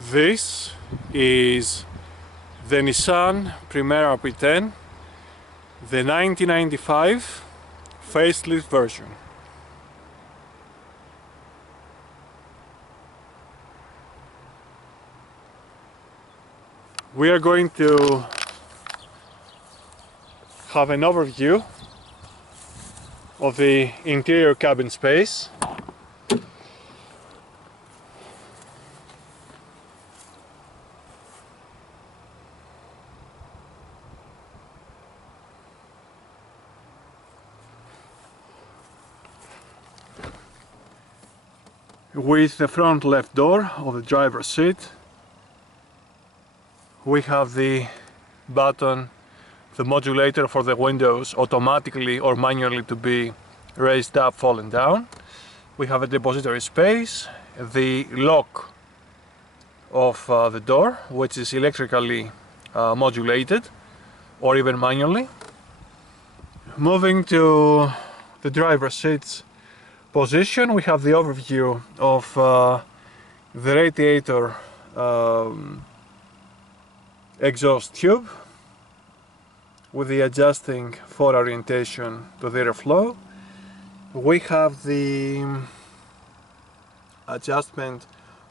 This is the Nissan Primera P10, the 1995 facelift version. We are going to have an overview of the interior cabin space. With the front left door of the driver's seat, we have the button, the modulator for the windows automatically or manually to be raised up, fallen down. We have a depository space, the lock of the door, which is electrically modulated or even manually. Moving to the driver's seat's position, we have the overview of the radiator exhaust tube with the adjusting for orientation to the airflow. We have the adjustment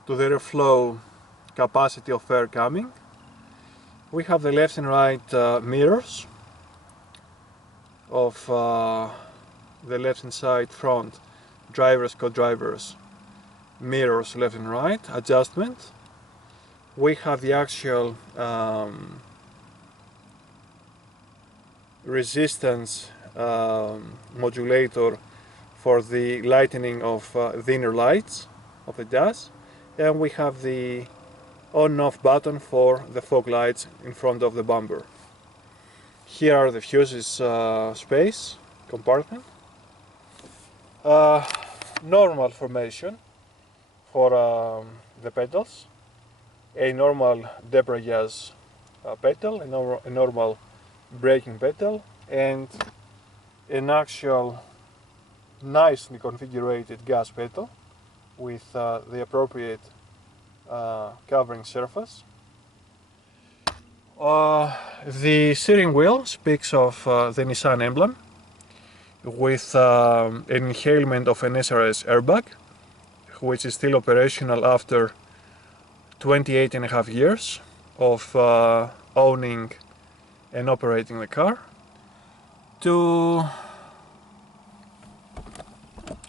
to the airflow capacity of air coming. We have the left and right mirrors of the left and side front drivers, co-drivers, mirrors left and right, adjustment. We have the actual resistance modulator for the lightening of the inner lights of the dash, and we have the on-off button for the fog lights in front of the bumper. Here are the fuses space compartment. Normal formation for the pedals, a normal debrayage pedal, a normal braking pedal, and an actual nicely configured gas pedal with the appropriate covering surface. The steering wheel speaks of the Nissan emblem with an enhancement of an SRS airbag, which is still operational after 28.5 years of owning and operating the car. To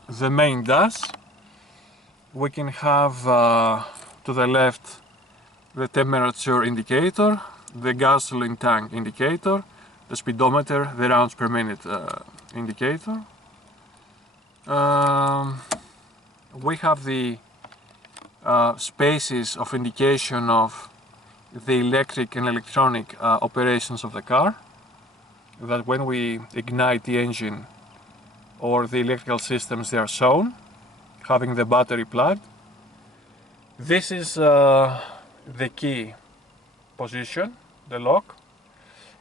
the main dash, we can have to the left the temperature indicator, the gasoline tank indicator, the speedometer, the rounds per minute indicator. We have the spaces of indication of the electric and electronic operations of the car, that when we ignite the engine or the electrical systems, they are shown, having the battery plugged. This is the key position, the lock,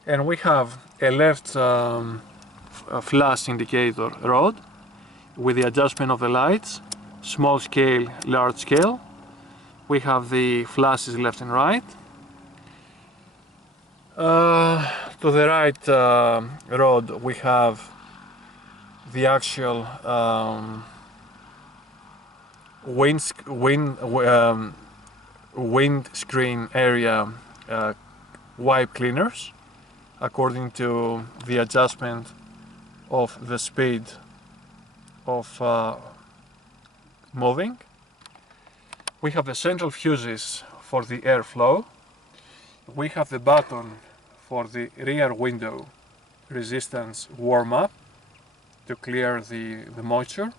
and we have a left flash indicator rod with the adjustment of the lights, small scale, large scale. We have the flashes left and right. To the right rod we have the actual windscreen area wipe cleaners according to the adjustment of the speed of moving. We have the central fuses for the airflow. We have the button for the rear window resistance warm-up to clear the moisture.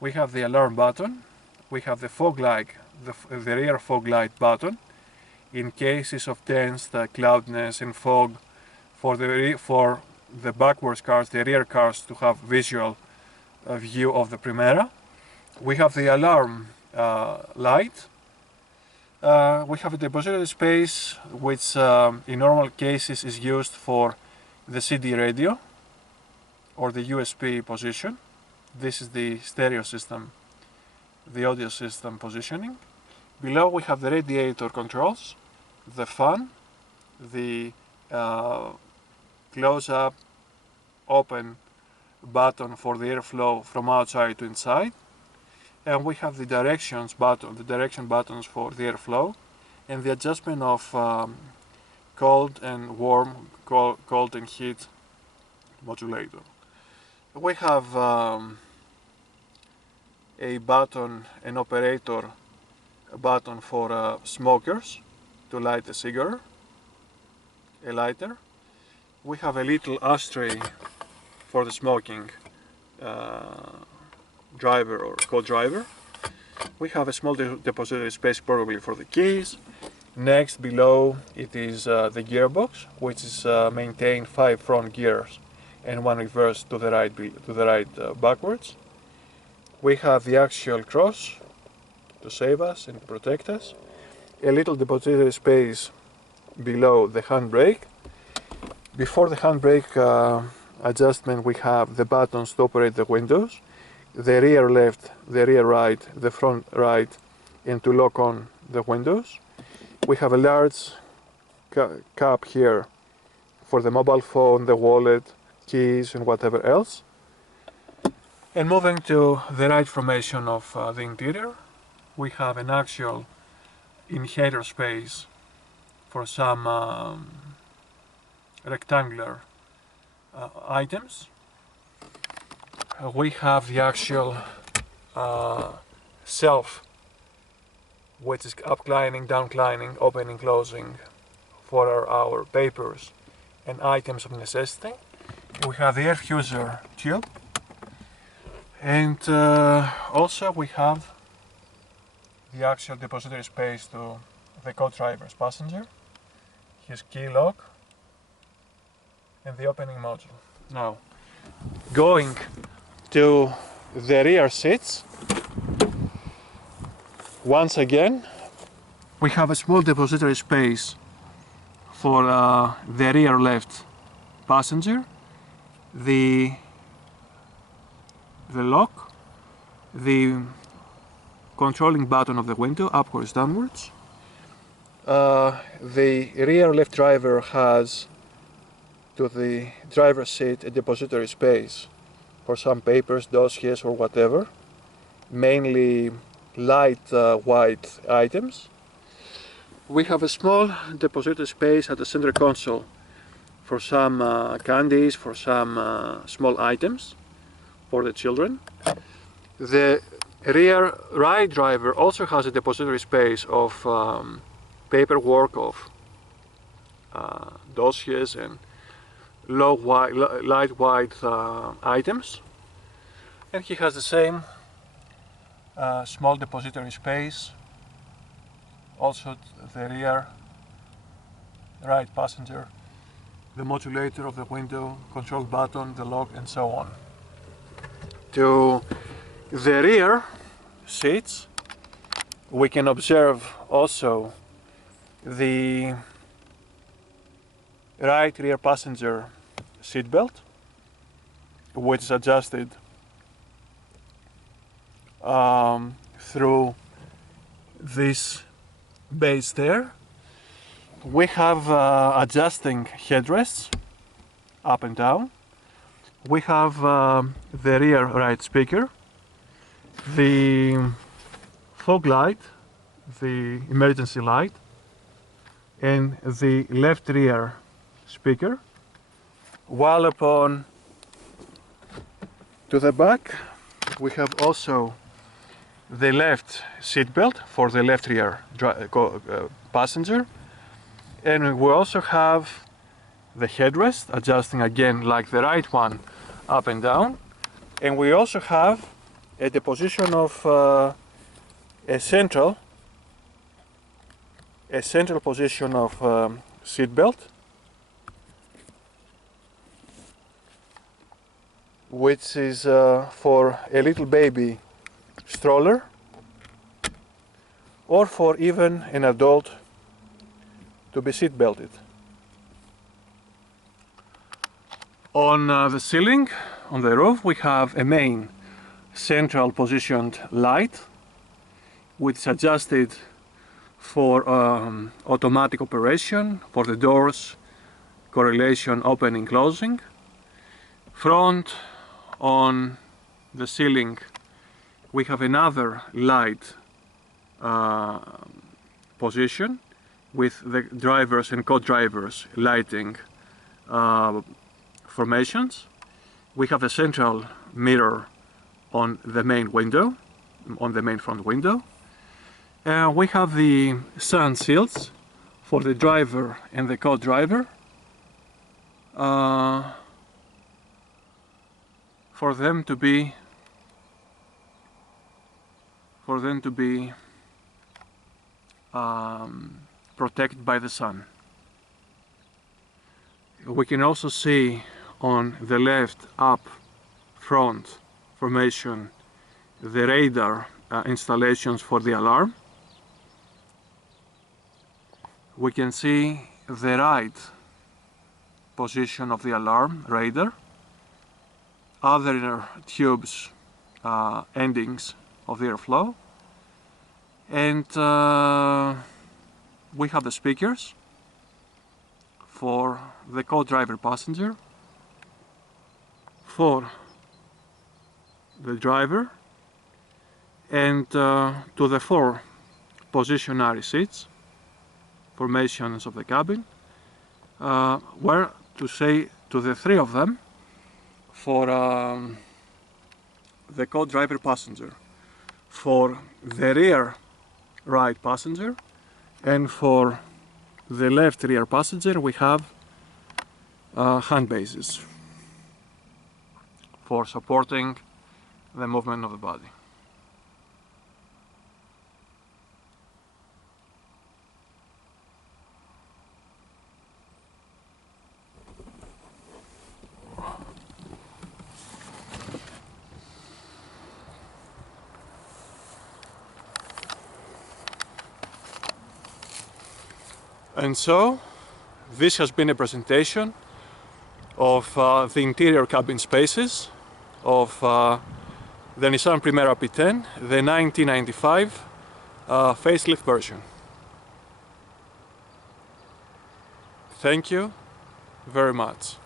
We have the alarm button. We have the fog light, the rear fog light button in cases of dense cloudiness and fog for the backwards cars, the rear cars, to have visual view of the Primera. We have the alarm light. We have a depository space which in normal cases is used for the CD radio or the USB position. This is the stereo system, the audio system positioning. Below we have the radiator controls, the fan, the close-up open button for the airflow from outside to inside, and we have the direction buttons for the airflow and the adjustment of cold and warm, cold and heat modulator. We have a button, an operator button for smokers to light a cigar, a lighter. We have a little ashtray for the smoking driver or co-driver. We have a small depository space probably for the keys. Next, below it is the gearbox, which is maintained 5 front gears and 1 reverse to the right backwards. We have the axial cross to save us and protect us. A little depository space below the handbrake. Before the handbrake adjustment, we have the buttons to operate the windows, the rear left, the rear right, the front right, and to lock on the windows. We have a large cap here for the mobile phone, the wallet, keys, and whatever else. And moving to the right formation of the interior, we have an axial inhaler space for some rectangular items. We have the axial shelf, which is upclining, downclining, opening, closing for our papers and items of necessity. We have the air diffuser tube, and also we have the axial depository space to the co-driver's passenger, his key lock, and the opening module. Now, going to the rear seats, once again we have a small depository space for the rear left passenger, the lock, the controlling button of the window, upwards, downwards. The rear left driver has to the driver's seat a depository space for some papers, dossiers, or whatever, mainly light white items. We have a small depository space at the center console for some candies, for some small items for the children. The rear right driver also has a depository space of paperwork, of dossiers and light white items, and he has the same small depository space also the rear right passenger, the modulator of the window, control button, the lock, and so on. To the rear seats we can observe also the right rear passenger seat belt, which is adjusted through this base there. We have adjusting headrests up and down. We have the rear right speaker, the fog light, the emergency light, and the left rear speaker. While upon to the back we have also the left seat belt for the left rear passenger, and we also have the headrest adjusting again like the right one up and down, and we also have a deposition of a central position of seat belt, which is for a little baby stroller or for even an adult to be seat belted. On the ceiling, on the roof, we have a main central positioned light which is adjusted for automatic operation, for the doors, correlation, opening, closing. Front on the ceiling we have another light position with the drivers and co-drivers lighting formations. We have a central mirror on the main window, on the main front window. We have the sun shields for the driver and the co-driver, for them to be protected by the sun. We can also see on the left up front formation the radar installations for the alarm. We can see the right position of the alarm radar, other tubes endings of the airflow, and we have the speakers for the co-driver passenger, for the driver, and to the 4 positionary seats, formations of the cabin, where to say to the 3 of them for the co-driver passenger, for the rear right passenger, and for the left rear passenger we have hand bases for supporting the movement of the body. And so, this has been a presentation of the interior cabin spaces of the Nissan Primera P10, the 1995 facelift version. Thank you very much.